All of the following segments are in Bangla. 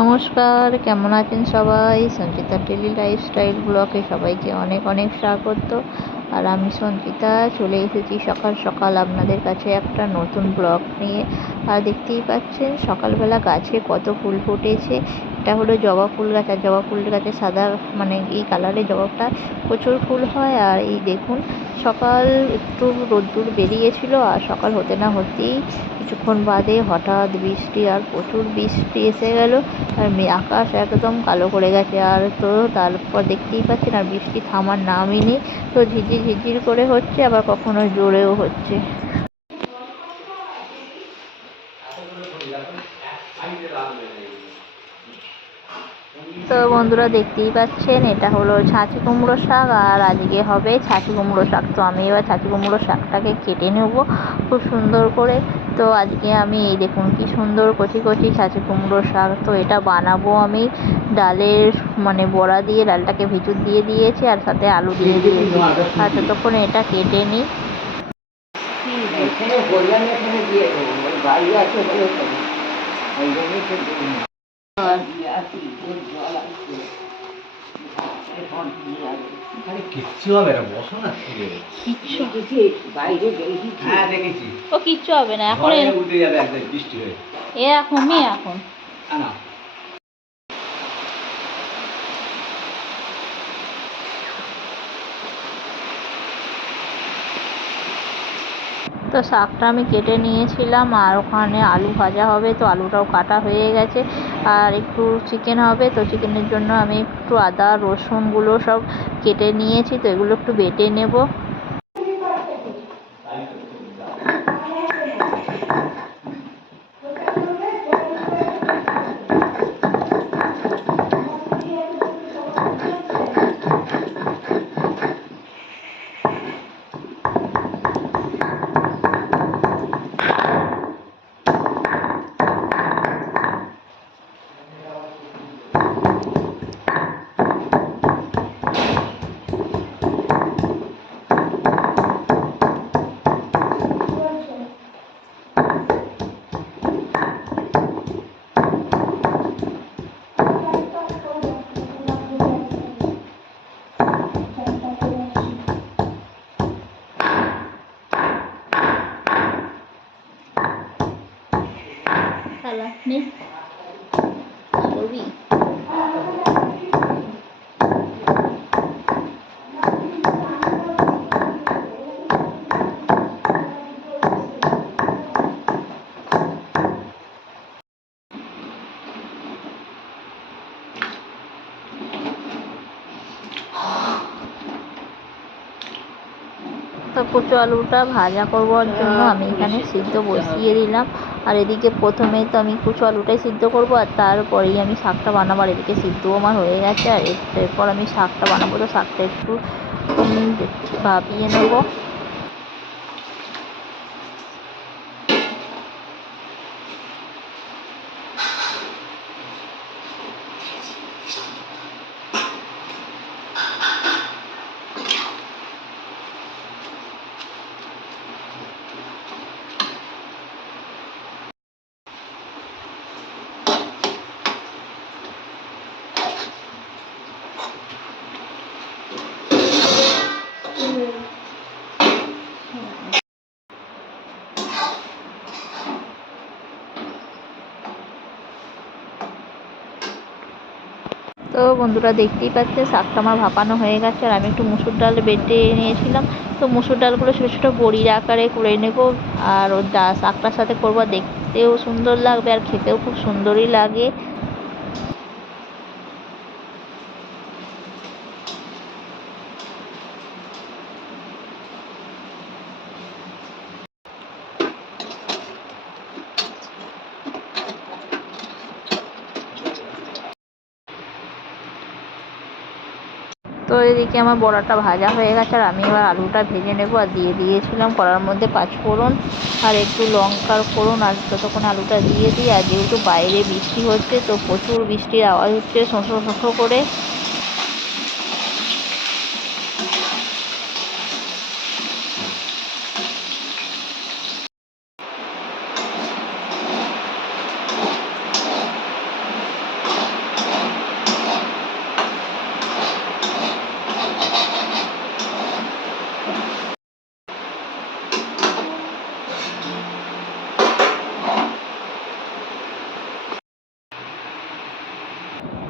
নমস্কার, কেমন আছেন সবাই? সঞ্চিতা ডেলি লাইফস্টাইল ব্লগে সবাইকে অনেক অনেক স্বাগত। আর আমি সঞ্চিতা চলে এসেছি সকাল সকাল আপনাদের কাছে একটা নতুন ব্লগ নিয়ে। আর দেখতেই পাচ্ছেন সকালবেলা গাছে কত ফুল ফুটেছে। এটা হলো জবা ফুল গাছ, আর জবা ফুল গাছে সাদা এই কালারের জবাটা প্রচুর ফুল হয়। আর এই দেখুন, সকাল একটু রোদ্দুর বেরিয়েছিল, আর সকাল হতে না হতেই কিছুক্ষণ বাদে হঠাৎ বৃষ্টি, আর প্রচুর বৃষ্টি এসে গেল। আর আকাশ একদম কালো করে গেছে। আর তো তারপর দেখতেই পাচ্ছেন, আর বৃষ্টি থামার নামই নেই। তো ঝিরঝির ঝিরঝির করে হচ্ছে, আবার কখনো জোরেও হচ্ছে। তো বন্ধুরা, দেখতেই পাচ্ছেন এটা হলো ছাঁচি কুমড়ো শাক, আর আজকে হবে ছাঁচি কুমড়ো শাক। তো আমি এবার ছাঁচি কুমড়ো শাকটাকে কেটে নেব খুব সুন্দর করে। তো আজকে আমি এই দেখুন কি সুন্দর কচি কচি ছাঁচি কুমড়ো শাক। তো এটা বানাবো আমি ডালের বড়া দিয়ে। ডালটাকে ভিজুর দিয়ে দিয়েছি, আর সাথে আলু দিয়ে দিয়েছি। আর ততক্ষণে এটা কেটে নিই। কিচ্ছু হবে না, বসো না। হ্যাঁ দেখেছি, ও কিচ্ছু হবে না এখন। উঠে যাবে একদম বৃষ্টি হয়ে। এখন না তো শাকটা আমি কেটে নিয়েছিলাম, আর ওখানে আলু ভাজা হবে, তো আলুটাও কাটা হয়ে গেছে। আর একটু চিকেন হবে, তো চিকেনের জন্য আমি একটু আদা রসুনগুলো সব কেটে নিয়েছি, তো এগুলো একটু বেটে নেব। তো কচু আলুটা ভাজা করবার জন্য আমি এখানে সিদ্ধ বসিয়ে দিলাম। আর এদিকে প্রথমেই তো আমি কচু আলুটাই সিদ্ধ করব, আর তারপরেই আমি শাকটা বানাবো। আর এদিকে সিদ্ধও আমার হয়ে গেছে, আর এরপর আমি শাকটা বানাবো। তো শাকটা একটু ভাপিয়ে নেবো। তো বন্ধুরা, দেখতেই পাচ্ছেন শাকটা আমার ভাপানো হয়ে গেছে। আর আমি একটু মুসুর ডাল বেটে নিয়েছিলাম, তো মুসুর ডালগুলো ছোটো ছোটো বড়ির আকারে করে নেব। আর ওর শাকটার সাথে করবো, দেখতেও সুন্দর লাগবে আর খেতেও খুব সুন্দরই লাগে। তো এদিকে আমার বড়াটা ভাজা হয়ে গেছে, আর আমি এবার আলুটা ভেজে নেব। আর দিয়ে দিয়েছিলাম কড়ার মধ্যে পাঁচফোড়ন আর একটু লঙ্কার ফোড়ন। আর ততক্ষণ আলুটা দিয়ে দিই। আর যেহেতু বাইরে বৃষ্টি হচ্ছে, তো প্রচুর বৃষ্টির আওয়াজ হচ্ছে শোঁ শোঁ করে।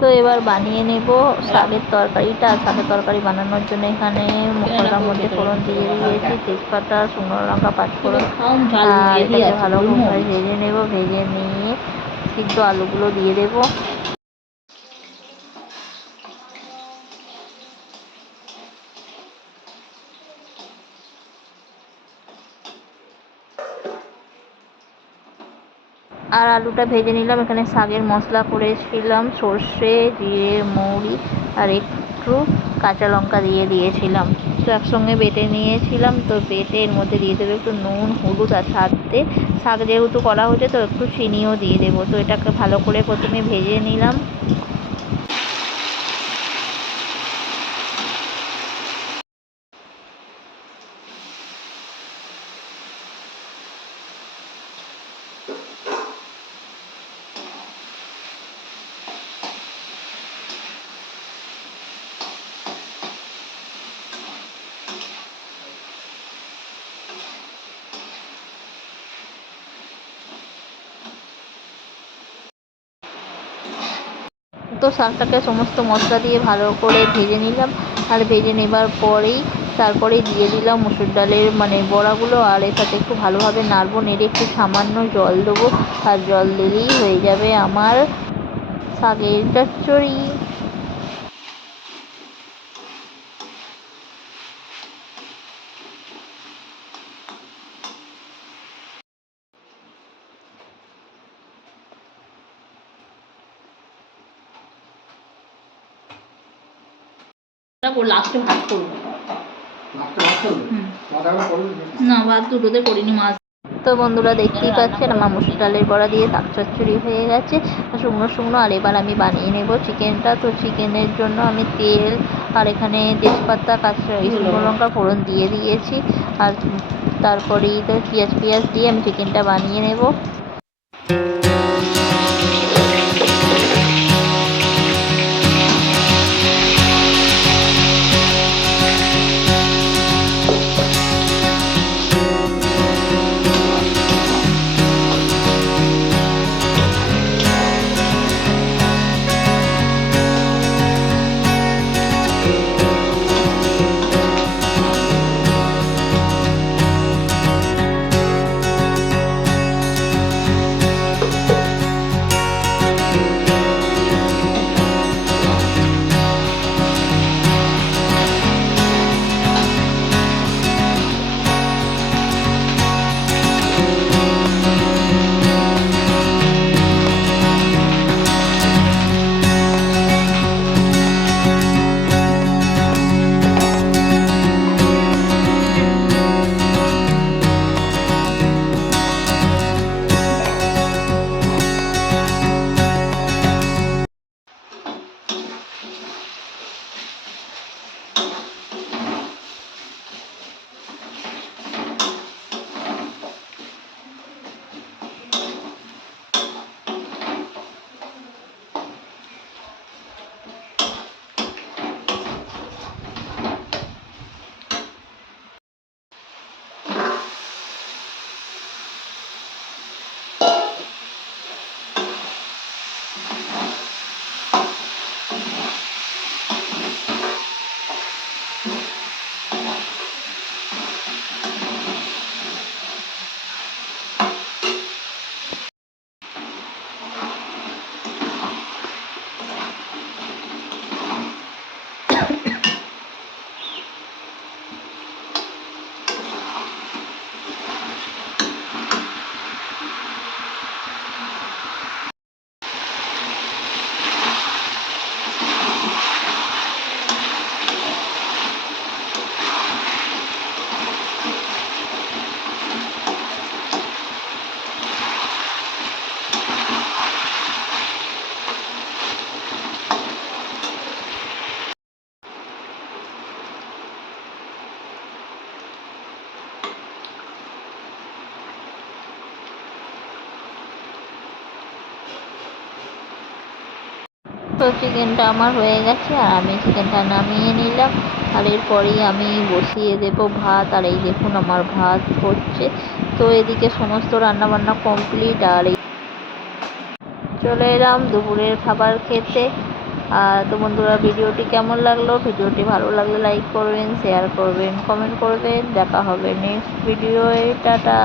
তো এবার বানিয়ে নেব শাকের তরকারিটা। শাকের তরকারি বানানোর জন্য এখানে মশলার মধ্যে ফোড়ন দিয়ে দিয়েছি, তেজপাতা, শুকনো লঙ্কা, পাঁচফোড়ন, আর এটাকে ভালোভাবে ভেজে নেব। ভেজে নিয়ে সিদ্ধ আলুগুলো দিয়ে দেবো। আর আলুটা ভেজে নিলাম। এখানে শাকের মশলা করেছিলাম, সর্ষে, জিরে, মৌরি আর একটু কাঁচা লঙ্কা দিয়ে দিয়েছিলাম। তো একসঙ্গে বেটে নিয়েছিলাম। তো বেটে এর মধ্যে দিয়ে দেবো একটু নুন, হলুদ আর সাথে শাক যেহেতু করা হয়েছে তো একটু চিনিও দিয়ে দেবো। তো এটাকে ভালো করে প্রথমে ভেজে নিলাম। তো শাকটাকে সমস্ত মশলা দিয়ে ভালো করে ভেজে নিলাম। আর ভেজে নেবার পরেই তারপরেই দিয়ে দিলাম মুসুর ডালের বড়াগুলো। আর এর সাথে একটু ভালোভাবে নাড়বো, নেড়ে একটু সামান্য জল দেবো। আর জল দিলেই হয়ে যাবে আমার শাকের চচ্চড়ি। লাস্টে ভাত করবো। না, ভাত দুটোতে করিনি, মাছ। তো বন্ধুরা দেখতেই পাচ্ছেন আমার মুসুর ডালের বড়া দিয়ে শাক চচ্চড়ি হয়ে গেছে শুকনো শুকনো। আর এবার আমি বানিয়ে নেব চিকেনটা। তো চিকেনের জন্য আমি তেল আর এখানে তেজপাতা, কাঁচা শুকনো লঙ্কা ফোড়ন দিয়ে দিয়েছি। আর তারপরেই তো পেঁয়াজ দিয়ে আমি চিকেনটা বানিয়ে নেব। তো চিকেনটা আমার হয়ে গেছে আর আমি চিকেনটা নামিয়ে নিলাম। আর এরপরেই আমি বসিয়ে দেব ভাত। আর এই দেখুন আমার ভাত হচ্ছে। তো এদিকে সমস্ত রান্নাবান্না কমপ্লিট। আর চলে এলাম দুপুরের খাবার খেতে। তো বন্ধুরা, ভিডিওটি কেমন লাগলো? ভিডিওটি ভালো লাগলে লাইক করবেন, শেয়ার করবেন, কমেন্ট করবেন। দেখা হবে নেক্সট ভিডিওয়ে। টাটা।